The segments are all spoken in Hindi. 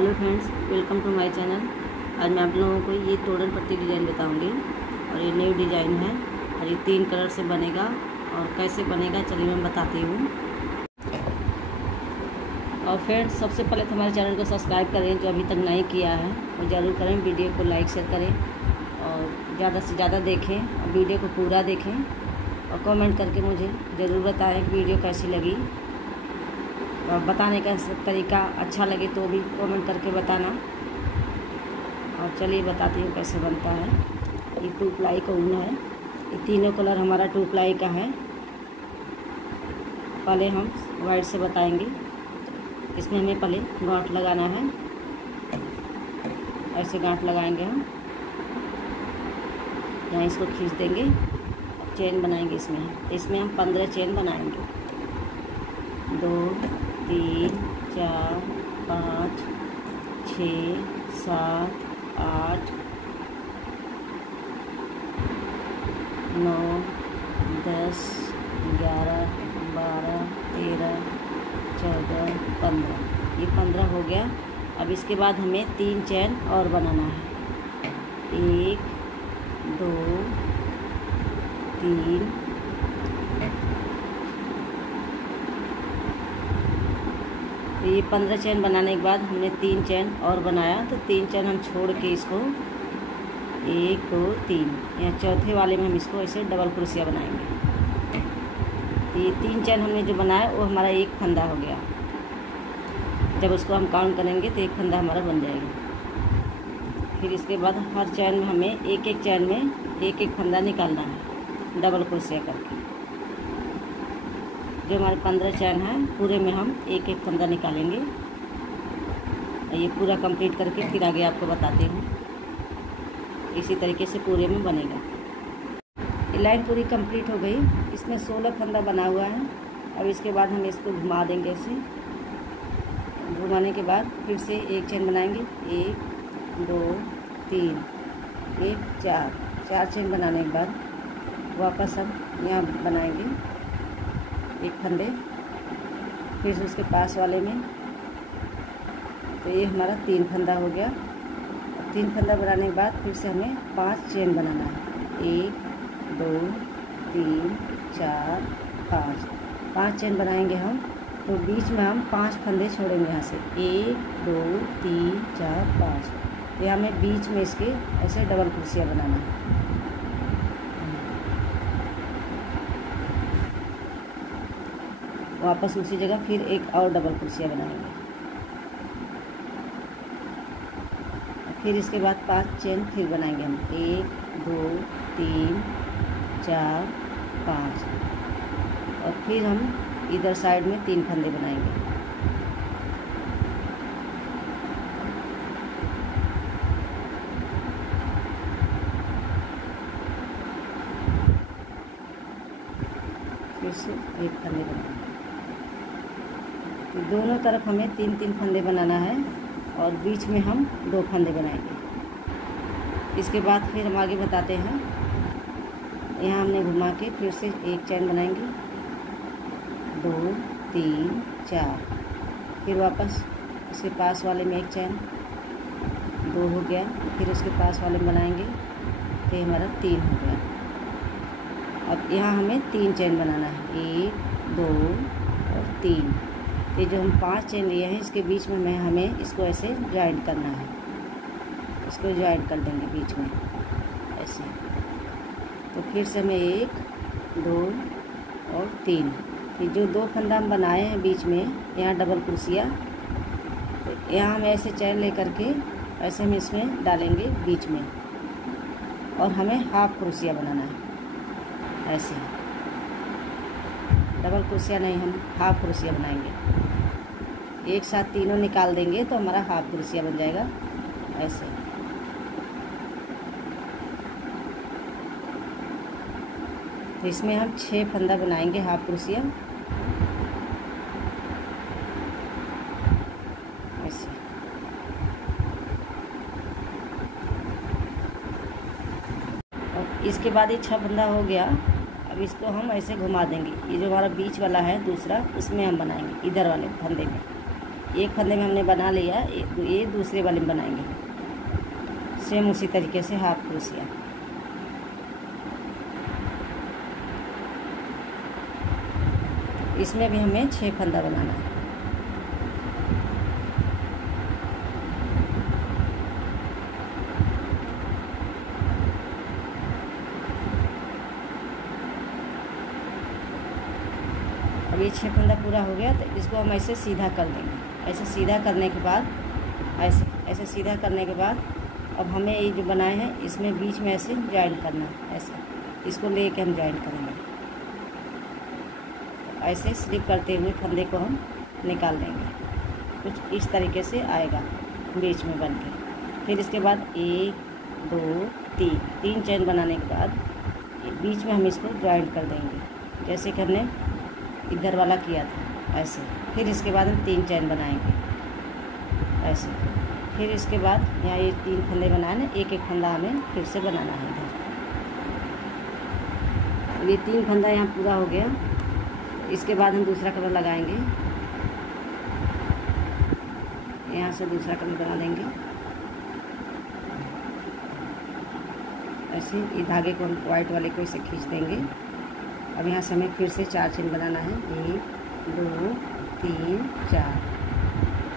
Hello friends, welcome to my channel. आज मैं आप लोगों को ये तोड़न पट्टी डिज़ाइन बताऊंगी और ये न्यू डिज़ाइन है और ये 3 कलर से बनेगा। और कैसे बनेगा चलिए मैं बताती हूँ। और फ्रेंड्स, सबसे पहले तो हमारे चैनल को सब्सक्राइब करें जो अभी तक नहीं किया है, और ज़रूर करें। वीडियो को लाइक शेयर करें और ज़्यादा से ज़्यादा देखें और वीडियो को पूरा देखें और कमेंट करके मुझे ज़रूर बताएं कि वीडियो कैसी लगी। और बताने का तरीका अच्छा लगे तो भी कमेंट करके बताना। और चलिए बताती हूँ कैसे बनता है। ये 2 प्लाई का ऊन है। ये तीनों कलर हमारा 2 प्लाई का है। पहले हम वाइट से बताएंगे। इसमें हमें पहले गांठ लगाना है। ऐसे गांठ लगाएंगे हम, यहाँ इसको खींच देंगे, चेन बनाएंगे। इसमें हम 15 चेन बनाएंगे। 2 3 4 5 6 7 8 9 10 11 12 13 14 15। ये 15 हो गया। अब इसके बाद हमें 3 चेन और बनाना है। 1 2 3 तो ये 15 चेन बनाने के बाद हमने 3 चेन और बनाया, तो 3 चेन हम छोड़ के इसको 1 2 3 यहाँ चौथे वाले में हम इसको ऐसे डबल क्रोशिया बनाएंगे। तो ये 3 चेन हमने जो बनाया वो हमारा एक फंदा हो गया। जब उसको हम काउंट करेंगे तो एक फंदा हमारा बन जाएगा। फिर इसके बाद हर चैन में हमें एक चैन में एक फंदा निकालना है डबल क्रोशिया करके। जो हमारे 15 चैन हैं पूरे में हम एक फंदा निकालेंगे। ये पूरा कंप्लीट करके फिर आगे आपको बताती हूँ। इसी तरीके से पूरे में बनेगा। ये लाइन पूरी कंप्लीट हो गई। इसमें 16 फंदा बना हुआ है। अब इसके बाद हम इसको घुमा देंगे। ऐसे घुमाने के बाद फिर से एक चेन बनाएंगे। 1 2 3 1 4 चेन बनाने के बाद वापस हम यहाँ बनाएंगे एक फंदे। फिर उसके पास वाले में, तो ये हमारा 3 फंदा हो गया। 3 फंदा बनाने के बाद फिर से हमें 5 चेन बनाना है। 1 2 3 4 5 चेन बनाएंगे हम। तो बीच में हम 5 फंदे छोड़ेंगे यहाँ से। 1 2 3 4 5। तो यहाँ हमें बीच में इसके ऐसे डबल क्रोशिया बनाना है। वापस उसी जगह फिर एक और डबल क्रोशिया बनाएंगे। फिर इसके बाद 5 चेन फिर बनाएंगे हम। 1 2 3 4 5। और फिर हम इधर साइड में 3 फंदे बनाएंगे। फिर से एक फंदे बनाएंगे। तो दोनों तरफ हमें 3 फंदे बनाना है और बीच में हम 2 फंदे बनाएंगे। इसके बाद फिर हम आगे बताते हैं। यहाँ हमने घुमा के फिर से एक चैन बनाएंगे। 2 3 4। फिर वापस उसके पास वाले में एक चैन, 2 हो गया। फिर उसके पास वाले में बनाएंगे तो ये हमारा 3 हो गया। अब यहाँ हमें 3 चैन बनाना है। 1 2 और 3। ये जो हम 5 चेन लिए हैं इसके बीच में हमें इसको ऐसे ज्वाइंट करना है। इसको ज्वाइंट कर देंगे बीच में ऐसे। तो फिर से हमें 1 2 और 3। फिर जो 2 फंदा हम बनाए हैं बीच में, यहाँ डबल क्रोशिया, तो यहाँ हम ऐसे चैन लेकर के ऐसे हम इसमें डालेंगे बीच में। और हमें हाफ क्रोशिया बनाना है। ऐसे डबल क्रोशिया नहीं, हम हाफ क्रोशिया बनाएंगे। एक साथ तीनों निकाल देंगे तो हमारा हाफ क्रोशिया बन जाएगा। ऐसे तो इसमें हम 6 फंदा बनाएंगे हाफ क्रोशिया। ऐसे और इसके बाद ये 6 फंदा हो गया। अब इसको हम ऐसे घुमा देंगे। ये जो हमारा बीच वाला है दूसरा, उसमें हम बनाएंगे इधर वाले फंदे में। एक फंदे में हमने बना लिया, ये दूसरे वाले में बनाएंगे सेम उसी तरीके से हाफ क्रोशिया। इसमें भी हमें 6 फंदा बनाना है। अब ये 6 फंदा पूरा हो गया, तो इसको हम ऐसे सीधा कर देंगे। ऐसे सीधा करने के बाद ऐसे सीधा करने के बाद अब हमें ये जो बनाए हैं इसमें बीच में ऐसे जॉइन करना है। ऐसे इसको लेके हम जॉइन करेंगे। ऐसे स्लिप करते हुए फंदे को हम निकाल देंगे। कुछ इस तरीके से आएगा बीच में बन के। फिर इसके बाद 1 2 3 चेन बनाने के बाद बीच में हम इसको जॉइन कर देंगे, जैसे कि हमने इधर वाला किया था ऐसे। फिर इसके बाद हम 3 चेन बनाएंगे ऐसे। फिर इसके बाद यहाँ ये 3 फंदे बनाए ना, एक एक फंदा हमें फिर से बनाना है इधर। ये 3 फंदा यहाँ पूरा हो गया। इसके बाद हम दूसरा कलर लगाएंगे। यहाँ से दूसरा कलर बना देंगे ऐसे। ये धागे को हम वाइट वाले को इसे खींच देंगे। अब यहाँ से हमें फिर से 4 चेन बनाना है। 1 2 3 4।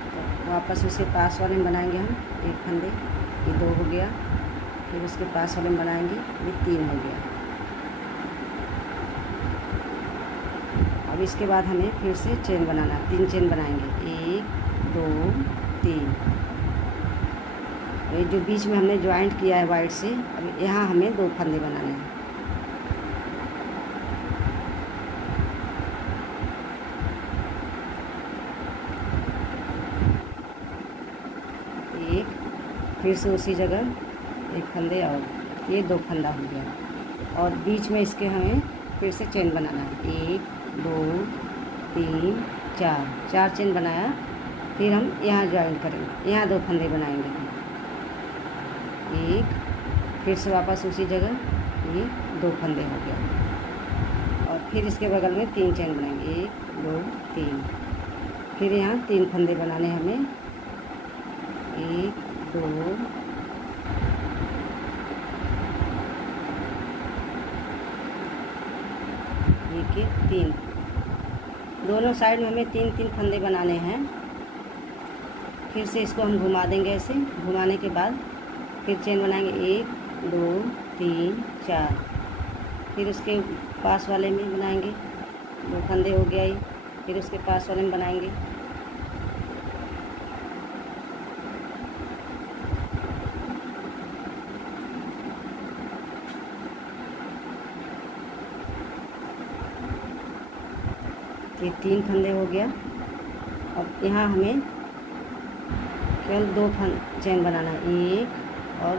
तो वापस उसे पास वाले में बनाएंगे हम एक फंदे, ये 2 हो गया। फिर उसके पास वाले में बनाएंगे, ये 3 हो गया। अब इसके बाद हमें फिर से चेन बनाना, 3 चेन बनाएंगे। 1 2 3। ये जो बीच में हमने ज्वाइंट किया है वाइट से, अब यहाँ हमें 2 फंदे बनाने हैं। फिर से उसी जगह एक फंदे और ये 2 फंदा हो गया। और बीच में इसके हमें फिर से चेन बनाना है। 1 2 3 4 चेन बनाया। फिर हम यहाँ ज्वाइन करेंगे, यहाँ 2 फंदे बनाएंगे। एक फिर से वापस उसी जगह ये 2 फंदे हो गया। और फिर इसके बगल में 3 चेन बनाएंगे। 1 2 3। फिर यहाँ 3 फंदे बनाने हमें। 1 2 3। दोनों साइड में हमें 3 फंदे बनाने हैं। फिर से इसको हम घुमा देंगे ऐसे। घुमाने के बाद फिर चेन बनाएंगे। 1 2 3 4। फिर उसके पास वाले में बनाएंगे, 2 फंदे हो गया ये। फिर उसके पास वाले में बनाएंगे। ये 3 फंदे हो गया। अब यहाँ हमें केवल 2 चेन बनाना है। 1 और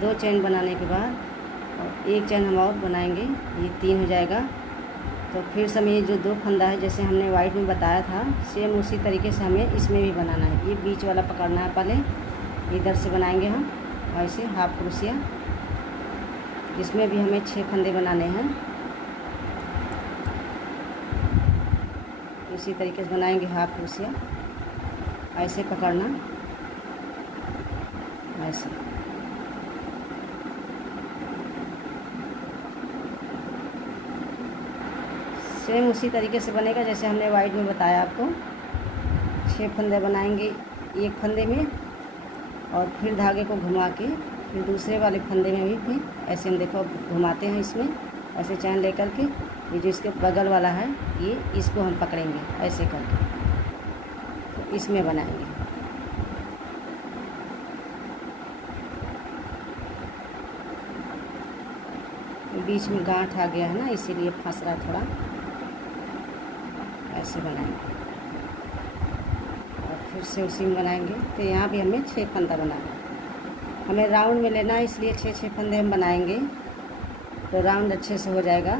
2 चेन बनाने के बाद और 1 चेन हम और बनाएंगे, ये 3 हो जाएगा। तो फिर से हमें ये जो 2 फंदा है जैसे हमने वाइट में बताया था, सेम उसी तरीके से हमें इसमें भी बनाना है। ये बीच वाला पकड़ना है पहले, इधर से बनाएंगे हम ऐसे हाफ क्रोशिया। इसमें भी हमें 6 फंदे बनाने हैं। इसी तरीके से बनाएंगे हाफ क्रोशिया। ऐसे पकड़ना ऐसे। सेम उसी तरीके से बनेगा जैसे हमने वाइट में बताया आपको। 6 फंदे बनाएंगे एक फंदे में, और फिर धागे को घुमा के फिर दूसरे वाले फंदे में भी फिर ऐसे हम देखो घुमाते हैं इसमें ऐसे चैन लेकर के। ये जो इसके बगल वाला है ये इसको हम पकड़ेंगे ऐसे करके, तो इसमें बनाएंगे। बीच में गांठ आ गया है ना, इसीलिए फंस रहा थोड़ा। ऐसे बनाएंगे और फिर से उसी में बनाएंगे। तो यहाँ भी हमें 6 फंदा बनाना है। हमें राउंड में लेना है, इसलिए 6 फंदे हम बनाएंगे तो राउंड अच्छे से हो जाएगा।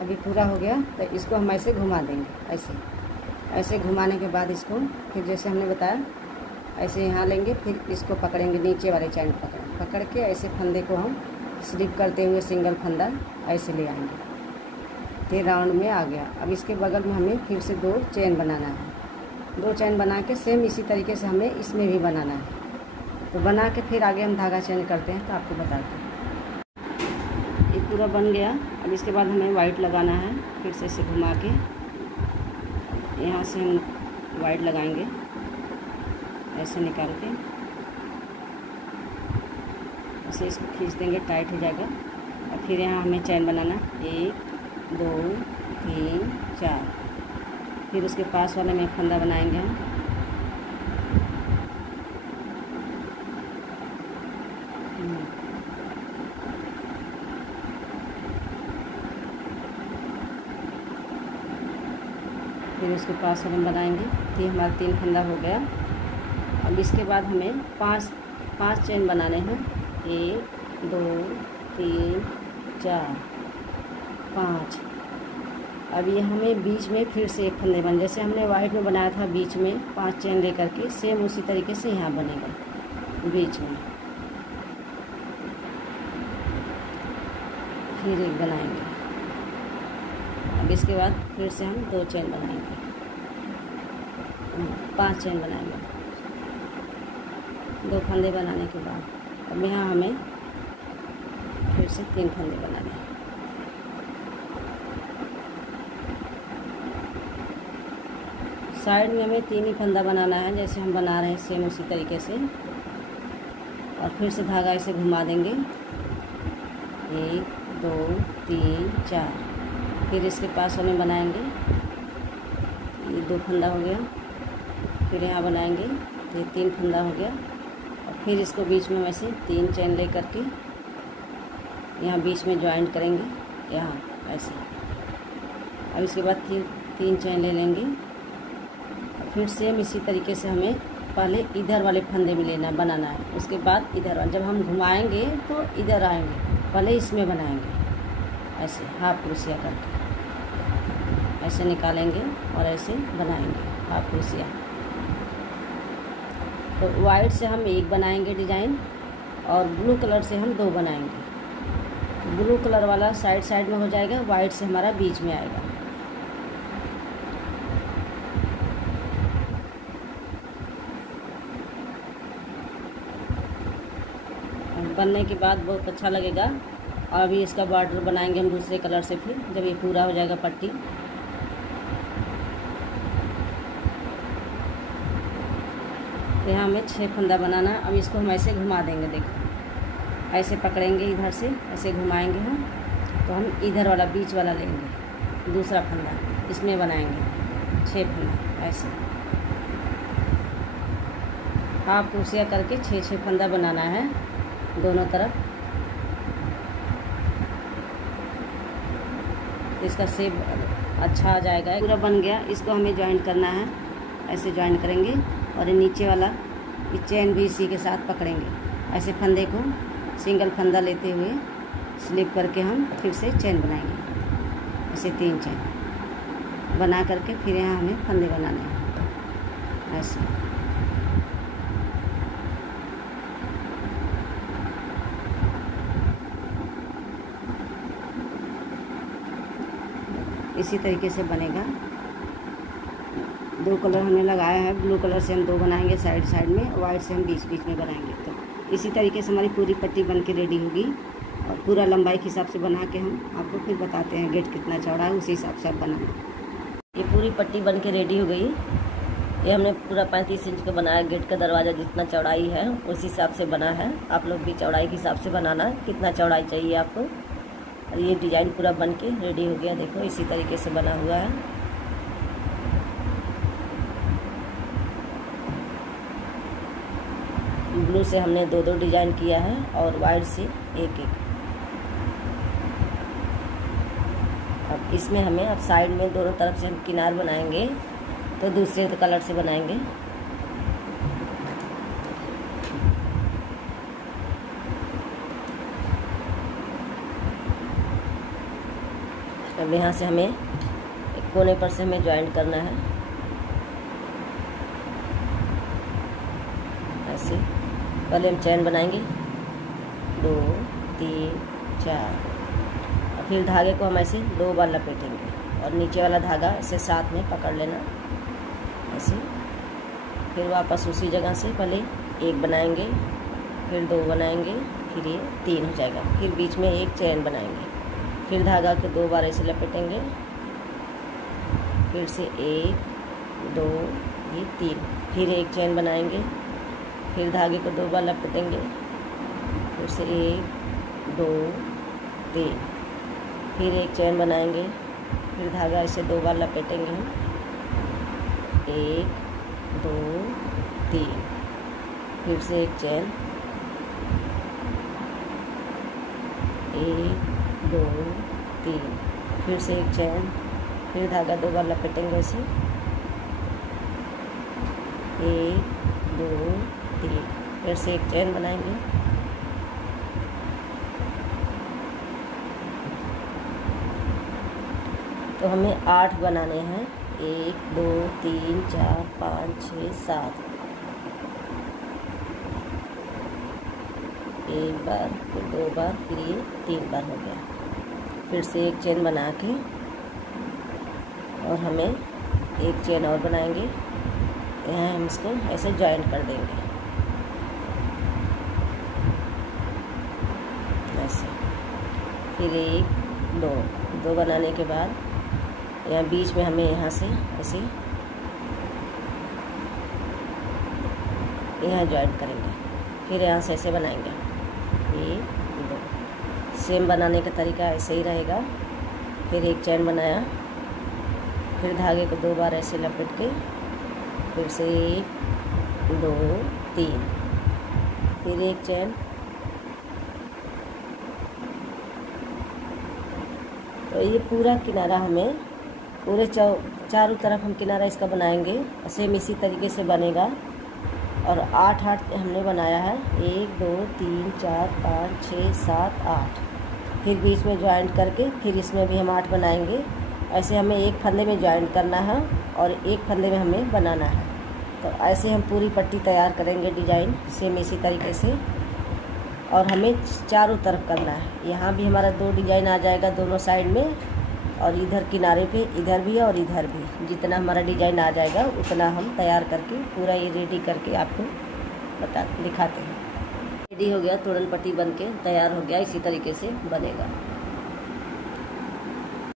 अभी पूरा हो गया, तो इसको हम ऐसे घुमा देंगे। ऐसे घुमाने के बाद इसको फिर जैसे हमने बताया ऐसे यहाँ लेंगे, फिर इसको पकड़ेंगे, नीचे वाले चैन पकड़ के ऐसे फंदे को हम स्लिप करते हुए सिंगल फंदा ऐसे ले आएंगे। फिर राउंड में आ गया। अब इसके बगल में हमें फिर से 2 चेन बनाना है। 2 चेन बना के सेम इसी तरीके से हमें इसमें भी बनाना है। तो बना के फिर आगे हम धागा चेंज करते हैं, तो आपको बताते हैं। ये पूरा बन गया। अब इसके बाद हमें वाइट लगाना है। फिर से इसे घुमा के यहाँ से हम वाइट लगाएंगे, ऐसे निकाल के ऐसे इसको खींच देंगे, टाइट हो जाएगा। और फिर यहाँ हमें चैन बनाना, 1 2 3 4। फिर उसके पास वाले में फंदा बनाएंगे हम। फिर उसके पास वाले में बनाएंगे। ये हमारा 3 फंदा हो गया। अब इसके बाद हमें 5 चेन बनाने हैं। 1 2 3 4 5। अब ये हमें बीच में फिर से एक फंदे बन, जैसे हमने वाइट में बनाया था बीच में 5 चेन लेकर के, सेम उसी तरीके से यहाँ बनेगा बीच में। फिर एक बनाएंगे। अब इसके बाद फिर से हम 2 चेन बनाएंगे, 5 चेन बनाएंगे। 2 फंदे बनाने के बाद अब यहाँ हमें फिर से 3 फंदे बनाने हैं। साइड में हमें 3 ही फंदा बनाना है, जैसे हम बना रहे हैं सेम उसी तरीके से। और फिर से धागा ऐसे घुमा देंगे, 1 2 3 4। फिर इसके पास हमें बनाएंगे, ये 2 फंदा हो गया। फिर यहाँ बनाएंगे, ये 3 फंदा हो गया। और फिर इसको बीच में वैसे 3 चेन ले करके यहाँ बीच में ज्वाइंट करेंगे, यहाँ ऐसे। अब इसके बाद 3 चेन ले लेंगे। फिर सेम इसी तरीके से हमें पहले इधर वाले फंदे में लेना बनाना है, उसके बाद इधर वाले। जब हम घुमाएंगे तो इधर आएंगे, पहले इसमें बनाएंगे ऐसे हाफ क्रोशिया करके, ऐसे निकालेंगे और ऐसे बनाएंगे हाफ क्रोशिया। तो वाइट से हम 1 बनाएंगे डिजाइन, और ब्लू कलर से हम 2 बनाएंगे। ब्लू कलर वाला साइड में हो जाएगा, वाइट से हमारा बीच में आएगा। बनने के बाद बहुत अच्छा लगेगा। और अभी इसका बॉर्डर बनाएंगे हम दूसरे कलर से, फिर जब ये पूरा हो जाएगा पट्टी। यहाँ हमें 6 फंदा बनाना है। अब इसको हम ऐसे घुमा देंगे, देखो ऐसे पकड़ेंगे, इधर से ऐसे घुमाएंगे हम, तो हम इधर वाला बीच वाला लेंगे, दूसरा फंदा इसमें बनाएंगे 6 फंदा ऐसे। हाफ क्रोशिया करके 6 फंदा बनाना है दोनों तरफ। इसका शेप अच्छा आ जाएगा। पूरा बन गया। इसको हमें ज्वाइन करना है, ऐसे ज्वाइन करेंगे। और ये नीचे वाला ये चेन भी इसी के साथ पकड़ेंगे, ऐसे फंदे को सिंगल फंदा लेते हुए स्लिप करके हम फिर से चेन बनाएंगे, ऐसे 3 चेन बना करके फिर यहाँ हमें फंदे बनाने हैं ऐसे। इसी तरीके से बनेगा। 2 कलर हमने लगाया है, ब्लू कलर से हम 2 बनाएंगे साइड में, वाइट से हम बीच में बनाएंगे। तो इसी तरीके से हमारी पूरी पट्टी बन के रेडी होगी। और पूरा लंबाई के हिसाब से बना के हम आपको फिर बताते हैं गेट कितना चौड़ा है, उसी हिसाब से आप बनाना। ये पूरी पट्टी बन के रेडी हो गई। ये हमने पूरा 35 इंच का बनाया। गेट का दरवाज़ा जितना चौड़ाई है उस हिसाब से बना है। आप लोग भी चौड़ाई के हिसाब से बनाना, कितना चौड़ाई चाहिए आपको। ये डिज़ाइन पूरा बन के रेडी हो गया, देखो इसी तरीके से बना हुआ है। ब्लू से हमने 2 डिज़ाइन किया है और वाइट से 1। अब इसमें हमें अब साइड में दोनों तरफ से हम किनार बनाएंगे, तो दूसरे कलर से बनाएंगे। अब यहाँ से हमें एक कोने पर से हमें ज्वाइंट करना है। ऐसे पहले हम चैन बनाएंगे 2 3 4, और फिर धागे को हम ऐसे 2 बार लपेटेंगे और नीचे वाला धागा ऐसे साथ में पकड़ लेना ऐसे। फिर वापस उसी जगह से पहले 1 बनाएंगे, फिर 2 बनाएंगे, फिर ये 3 हो जाएगा। फिर बीच में एक चैन बनाएंगे, फिर धागा को 2 बार ऐसे लपेटेंगे, फिर से 1 2 ये 3, फिर एक चैन बनाएंगे, फिर धागे को 2 बार लपेटेंगे, फिर से 1 2 3, फिर एक चैन बनाएंगे, फिर धागा ऐसे 2 बार लपेटेंगे, 1 2 3, फिर से एक चैन, 1 2 3, फिर से एक चैन, फिर धागा 2 बार लपेटेंगे ऐसे, 1 2 3, फिर से एक चैन बनाएंगे, तो हमें 8 बनाने हैं। 1 2 3 4 5 6 7, एक बार, फिर 2 बार, फिर ये 3 बार हो गया। फिर से एक चेन बना के और हमें एक चेन और बनाएंगे, यहाँ हम इसको ऐसे जॉइंट कर देंगे ऐसे। फिर 1 2 बनाने के बाद यहाँ बीच में हमें यहाँ से ऐसे यहाँ जॉइंट करेंगे, फिर यहाँ से ऐसे बनाएंगे 1 2। सेम बनाने का तरीका ऐसे ही रहेगा। फिर एक चैन बनाया, फिर धागे को 2 बार ऐसे लपेट के, फिर से 1 2 3, फिर एक चैन, तो ये पूरा किनारा हमें पूरे चारों तरफ हम किनारा इसका बनाएंगे। सेम इसी तरीके से बनेगा। और 8 हमने बनाया है, 1 2 3 4 5 6 7 8। फिर बीच में जॉइंट करके फिर इसमें भी हम 8 बनाएंगे। ऐसे हमें एक फंदे में जॉइंट करना है और एक फंदे में हमें बनाना है। तो ऐसे हम पूरी पट्टी तैयार करेंगे डिजाइन सेम इसी तरीके से। और हमें चारों तरफ करना है। यहाँ भी हमारा 2 डिजाइन आ जाएगा दोनों साइड में, और इधर किनारे पे इधर भी और इधर भी। जितना हमारा डिजाइन आ जाएगा उतना हम तैयार करके पूरा ये रेडी करके आपको दिखाते हैं। रेडी हो गया, तोड़न पट्टी बन के तैयार हो गया। इसी तरीके से बनेगा।